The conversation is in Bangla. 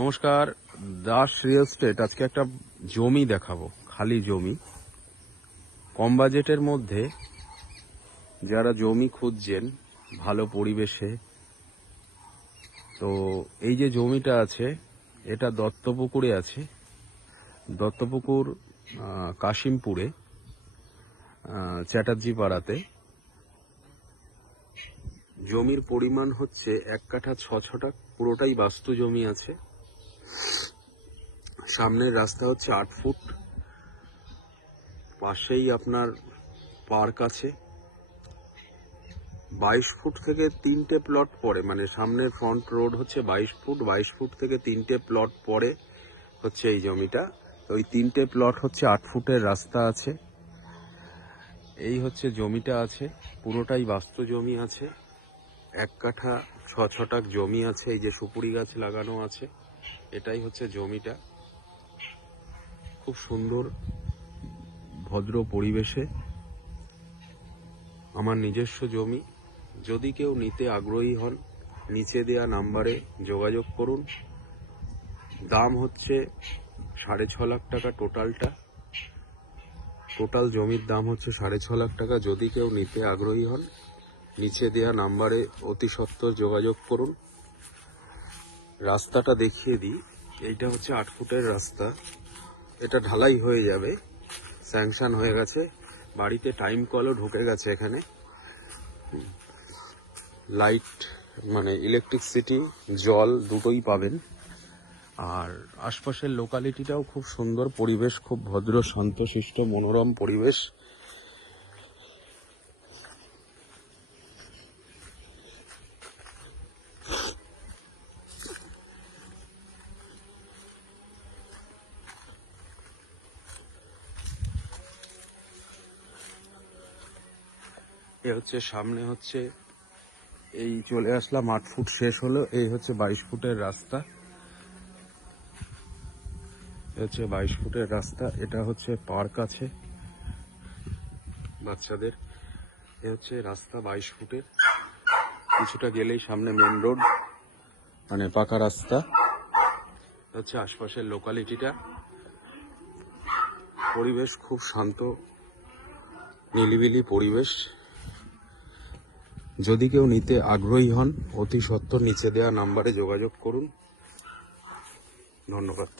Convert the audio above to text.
নমস্কার, দাস রিয়েল এস্টেট। আজকে একটা জমি দেখাবো, খালি জমি, কম বাজেটের মধ্যে। যারা জমি খুঁজছেন ভালো পরিবেশে, তো এই যে জমিটা আছে এটা দত্তপুকুরে আছে। দত্তপুকুর কাশিমপুরে, চ্যাটার্জি পাড়াতে। জমির পরিমাণ হচ্ছে 1 কাঠা 6 ছটাক, পুরোটাই বাস্তু জমি আছে। সামনের রাস্তা হচ্ছে 8 ফুট, পাশেই আপনার পার্ক আছে। 22 ফুট থেকে 3টে প্লট পরে, মানে সামনের ফ্রন্ট রোড হচ্ছে 22 ফুট, 22 ফুট থেকে 3টে প্লট পরে হচ্ছে এই জমিটা। তো ওই 3টে প্লট হচ্ছে 8 ফুটের রাস্তা আছে। এই হচ্ছে জমিটা আছে, পুরোটাই বাস্তু জমি আছে। 1 কাঠা 6 ছটাক জমি আছে। এই যে সুপুরি গাছ লাগানো আছে, এটাই হচ্ছে জমিটা। খুব সুন্দর ভদ্র পরিবেশে আমার নিজস্ব জমি। যদি কেউ নিতে আগ্রহী হন, নিচে দেয়া নাম্বারে যোগাযোগ করুন। দাম হচ্ছে 6.5 লাখ টাকা টোটাল জমির দাম হচ্ছে 6.5 লাখ টাকা। যদি কেউ নিতে আগ্রহী হন, নিচে দেয়া নাম্বারে অতি সত্বর যোগাযোগ করুন। রাস্তাটা দেখিয়ে দিই। এইটা হচ্ছে 8 ফুটের রাস্তা, এটা ঢালাই হয়ে যাবে, স্যাংশন হয়ে গেছে। বাড়িতে টাইম কলও ঢুকে গেছে এখানে। লাইট মানে ইলেকট্রিসিটি, জল দুটোই পাবেন। আর আশপাশের লোকালিটিটাও খুব সুন্দর, পরিবেশ খুব ভদ্র, শান্তশিষ্ট, মনোরম পরিবেশ। এ হচ্ছে সামনে হচ্ছে, এই চলে আসলাম, 8 ফুট শেষ হলো। এই হচ্ছে 22 ফুটের রাস্তা। হচ্ছে 22 ফুটের রাস্তা। এটা হচ্ছে পার্ক আছে বাচ্চাদের। এ হচ্ছে রাস্তা 22 ফুটের। কিছুটা গেলেই সামনে মেন রোড, মানে পাকা রাস্তা। হচ্ছে আশপাশের লোকালিটিটা। পরিবেশ খুব শান্ত, নিলিবিলি পরিবেশ। যদি কেউ নিতে আগ্রহী হন, অতি সত্বর নিচে দেওয়া নাম্বারে যোগাযোগ করুন। ধন্যবাদ।